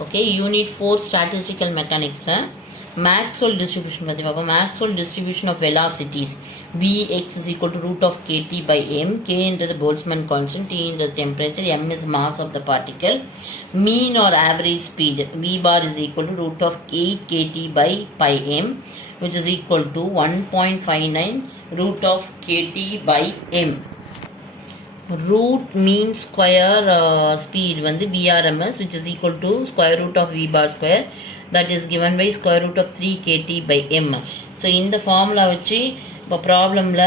Okay, unit 4 statistical mechanics Maxwell distribution Maxwell distribution of velocities Vx is equal to root of kt by m, k into the Boltzmann constant, t into the temperature, m is mass of the particle, mean or average speed v bar is equal to root of 8 kt by pi m, which is equal to 1.59 root of kt by m. Root mean square speed VRMS, which is equal to square root of v bar square, that is given by square root of 3 kt by m. So in the formula வச்சு இப்போ ப்ராப்ளமில்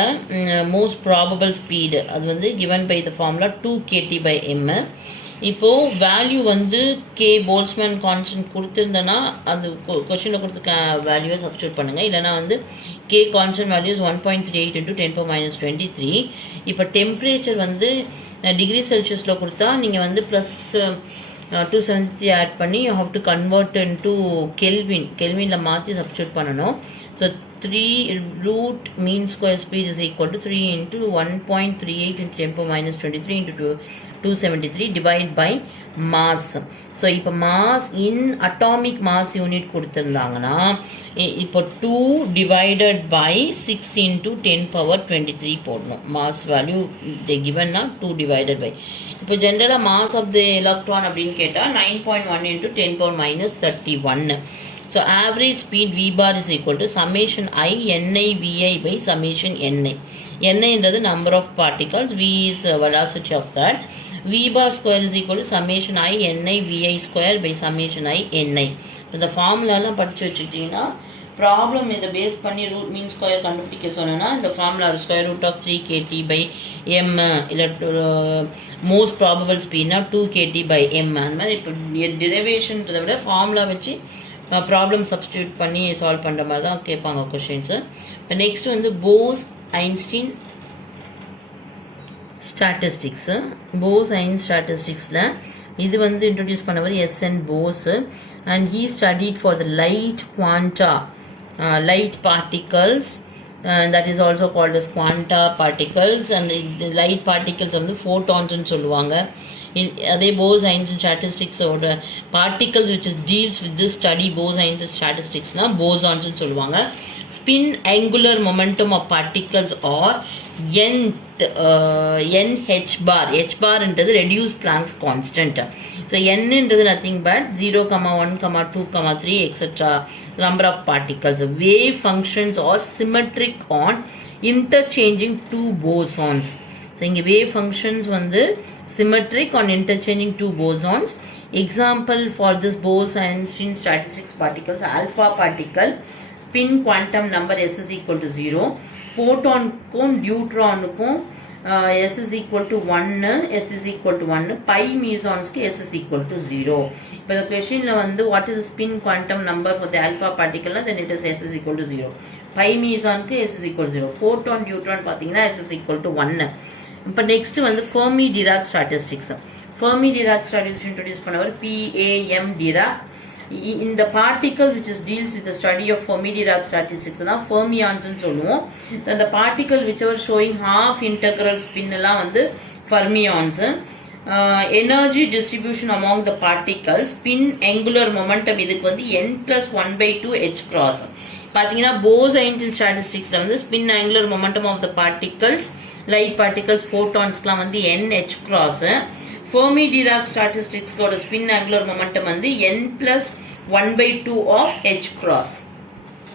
most probable speed அது given by the formula 2 kt by m. இப்போது value k Boltzmann constant கொடுத்துருந்தேன்னா அந்த கொஷனில் கொடுத்துருக்க வேல்யூவை சப்ஸ்டியூட் பண்ணுங்கள். இல்லைனா k கான்ஸ்டன்ட் வேல்யூஸ் 1.38 into 10⁻23. இப்போ டெம்பரேச்சர் டிகிரி செல்சியஸில் கொடுத்தா நீங்கள் ப்ளஸ் 273 ஆட் பண்ணி you have to convert into கெல்வினில் மாற்றி சப்ஸ்டியூட் பண்ணணும். So 3 root mean square speed is equal to 3 into 1.38 into 10⁻23 into 273 divided by mass. So இப்போ mass in atomic mass unit கொடுத்திருந்தாங்கன்னா இப்போ 2 divided by 6 into 10⁻23 போடணும். mass value they given na 2 divided by. இப்போ general mass of the electron அப்படின்னு கேட்டா 9.1 into 10⁻31. So average speed v bar is equal to summation I ni vi by summation ni. Ni is the number of particles, v is velocity of that. V bar square is equal to summation I ni vi square by summation I ni. So the formula la படிச்சு வச்சிட்டீங்கன்னா problem இத பேஸ் பண்ணி root mean square கண்டுபிடிக்க சொன்னேன்னா இந்த formula square root of 3 kt by m இல்ல most probable speed na 2 kt by m. அந்த மாதிரி இப்போ derivation விட formula வச்சு ப்ராப்ளம் சப்ஸ்டியூட் பண்ணி சால்வ் பண்ணுற மாதிரி தான் கேட்பாங்க questions. Next Bose Einstein statistics. Bose ஐன் ஸ்டாட்டிஸ்டிக்ஸில் இது இன்ட்ரடியூஸ் பண்ணவர் SN Bose. And he studied for the light quanta light particles, that is also called as quanta particles. And the light particles photons சொல்லுவாங்க. அதே போஸ் ஐன்ஸ்டீன் ஸ்டாட்டிஸ்டிக்ஸோட particles which deals with this study Bose Einstein ஸ்டாட்டிஸ்டிக்ஸ்னா போசான்ஸ்னு சொல்லுவாங்க. Spin angular momentum of particles or h bar. h bar என்றது reduced Planck's constant. So n என்றது nothing but 0, 1, 2, 3 etc. number of particles. Wave functions are symmetric on interchanging two bosons. So இங்க wave functions symmetric on interchanging two bosons. Example for this Bose-Einstein statistics particles: alpha particle spin quantum number s is equal to 0, photon க்கும் deuteron க்கும் s is equal to 1, s is equal to 1, pi mesons க்கு s is equal to 0. இப்போ the questionல what is the spin quantum number for the alpha particle, then it is s is equal to 0. pi meson க்கு s is equal to 0, photon deuteron பாத்தீங்கன்னா s is equal to 1. இப்போ next Fermi Dirac statistics. Fermi Dirac statistics introduce பண்ணவர் PAM Dirac. இந்த particle which deals with the study of Fermi Dirac statistics தான் ஃபெர்மியான்ஸ்னு சொல்லுவோம். அந்த particle which are showing half integral spin எல்லாம் fermions. Energy distribution among the particle, spin angular momentum இதுக்கு n+1/2 h cross. பார்த்தீங்கன்னா Bose Einstein ஸ்டாட்டிஸ்டிக்ஸ்ல spin angular momentum of the particles light particles ஃபோட்டான்ஸ்க்குலாம் n h cross. Fermi Dirac ஸ்டாட்டிஸ்டிக்ஸோட spin angular momentum n+1/2 of h cross.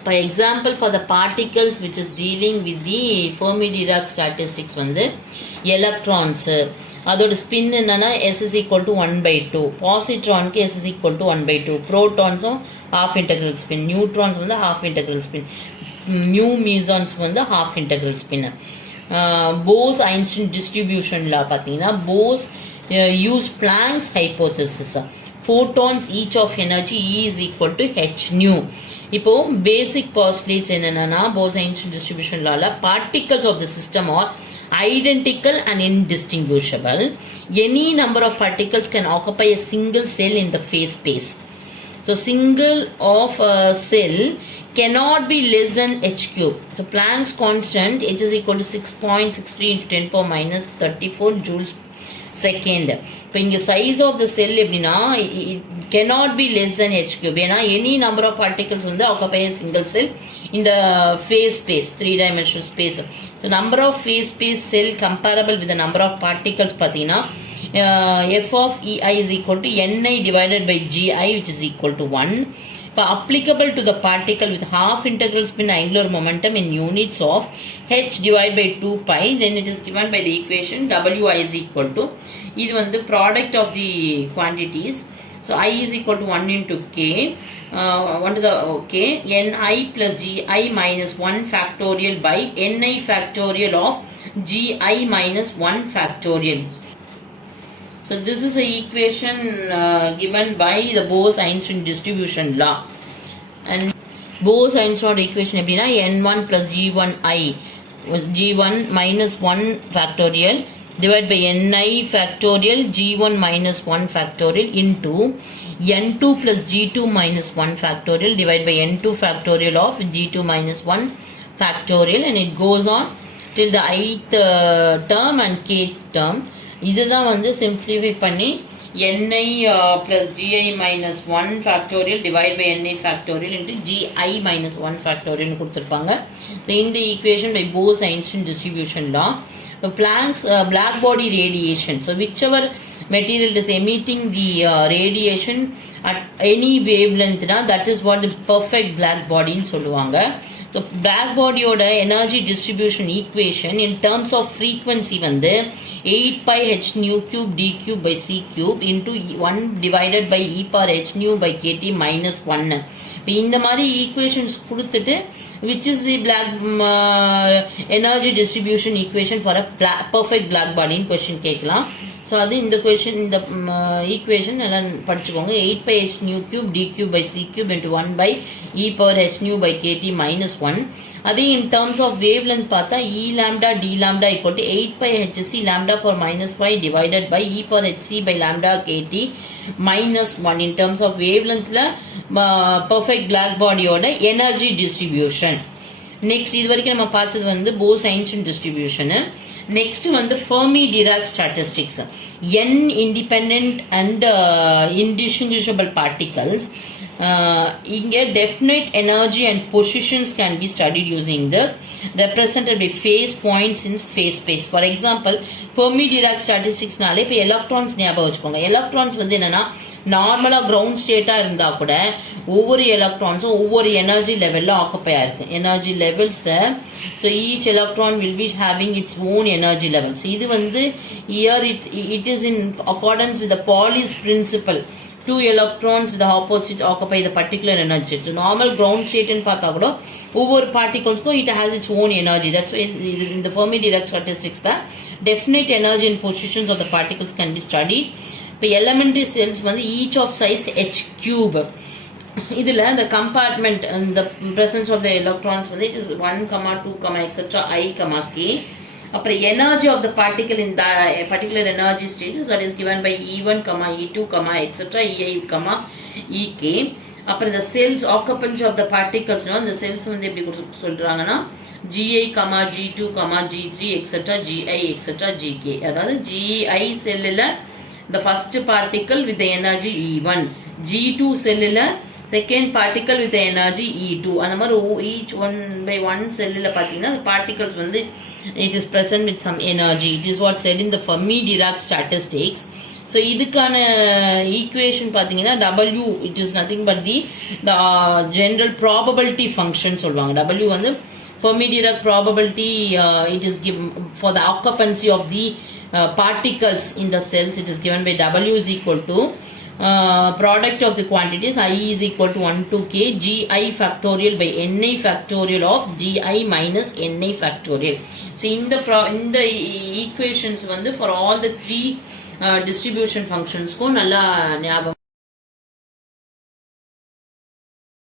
For example, for the particles which is dealing with the Fermi Dirac statistics electrons அதோட ஸ்பின் என்னன்னா s is equal to 1/2, பாசிட்ரானுக்கு s is equal to 1/2, புரோட்டான்ஸும் half integral spin, neutrons half integral spin, mu mesons half integral spin. Bose Einstein டிஸ்ட்ரிபியூஷன்ல பார்த்தீங்கன்னா Bose use Planck's hypothesis. photons each of energy E is equal to h nu. இப்போ basic postulates என்னன்னா Bose Einstein distribution லால particles of the system are identical and indistinguishable. Any number of particles can occupy a single cell in the phase space. So single of a cell cannot be less than h cube. So Planck's constant h is equal to 6.63 into 10⁻34 joules second. இப்போ இங்க size of the cell எப்படின்னா it cannot be less than h cube. ஏன்னா any number of particles வந்து occupy a single cell in the phase space, 3-dimensional space. So number of phase space cell comparable with the number of particles பார்த்தீங்கன்னா f of ei is equal to ni divided by gi, which is equal to 1. Applicable to the particle with half integral spin angular momentum in units of h divided by 2 pi, then it is given by the equation wi is equal to, இது வந்து product of the quantities. So I is equal to 1 into k, 1 to the k, ni plus gi minus 1 factorial by ni factorial of gi minus 1 factorial. So this is a equation given by the Bose-Einstein distribution law. And Bose-Einstein equation எப்படின்னா n1 plus g1 minus 1 factorial divided by ni factorial g1 minus 1 factorial into n2 plus g2 minus 1 factorial divided by n2 factorial of g2 minus 1 factorial, and it goes on till the ith term and kth term. இதுதான் வந்து simplify பண்ணி ni plus gi minus 1 factorial divided by ni factorial into gi minus 1 factorial கொடுத்திருப்பாங்க. So in the equation by Bose-Einstein distribution law, Planck's black body radiation, so whichever material is emitting the radiation at any wavelength, that is what the perfect black body ன்னு சொல்லுவாங்க. So black body ஓட energy distribution equation in terms of frequency வந்து 8 pi h nu cube d cube by c cube into 1 divided by e power h nu by kt minus 1. இப்போ இந்த மாதிரி equations கொடுத்துட்டு which is the black energy distribution equation for a perfect black body in question கேட்கலாம். ஸோ அது இந்த கொஷின் இந்த ஈக்குவேஷன் எல்லாம் படிச்சுக்கோங்க. 8 by h nu cube d cube by c cube into 1 by e power h nu by kt minus 1. அதே in terms of wavelength பார்த்தா e lambda d lambda equal to 8 by hc lambda power minus 5 divided by e power hc by lambda kt minus 1. in terms of wavelengthல perfect black bodyயோட energy distribution. Next இது வரைக்கும் நம்ம பார்த்தது வந்து Bose-Einstein distribution. Next வந்து Fermi-Dirac statistics. n independent and indistinguishable particles. இங்கே definite energy and positions can be studied using this, represented by phase points in phase space. For example, Fermi-Dirac statisticsனாலே இப்போ எலக்ட்ரான்ஸ் ஞாபகம் வச்சுக்கோங்க. எலக்ட்ரான்ஸ் வந்து என்னன்னா நார்மலா கிரவுண்ட் ஸ்டேட்டா இருந்தா கூட ஒவ்வொரு எலக்ட்ரான்ஸும் ஒவ்வொரு எனர்ஜி லெவல்ல ஆக்குப்பை ஆயிருக்கு. எனர்ஜி லெவல்ஸ்ல so each electron will be having its own energy level. So இது வந்து it is in accordance with Pauli's principle. 2 electrons with the opposite occupy the particular energy state. So normal ground state ன்னு பார்த்தா கூட ஒவ்வொரு பார்ட்டிகல்ஸ்க்கும் it has its own energy. That's why in the Fermi-Dirac statistics definite energy and positions of the particles can be studied. இப்போ elementary cells வந்து each of size h cube. இதில் the compartment and the presence of the electrons வந்து it is 1, 2, etc. I, k. அப்புறம் energy of the particle in the particular energy state that is given by E1, E2, etc. EI, EK. அப்புறம் the cells occupancy of the particles, the cells வந்து எப்படி சொல்றாங்கன்னா GI, G2, G3, etc. GI, etc. GK. அதாவது GI செல்லில் the first particle with the energy E1, G2 செல்லில் second particle with the energy E2. அந்த மாதிரி each one by one செல்லில் பார்த்தீங்கன்னா the particles வந்து it is present with some energy. It is what said in the Fermi-Dirac statistics. So இதுக்கான equation பார்த்தீங்கன்னா W, it is nothing but the general probability function சொல்லுவாங்க. W வந்து Fermi-Dirac probability, it is given for the occupancy of the particles in the cells. It is given by W is equal to product of the quantities I is equal to 1 to k gi factorial by ni factorial of gi minus ni factorial. So in the equations வந்து for all the three distribution functions ko nalla ஞாபகம்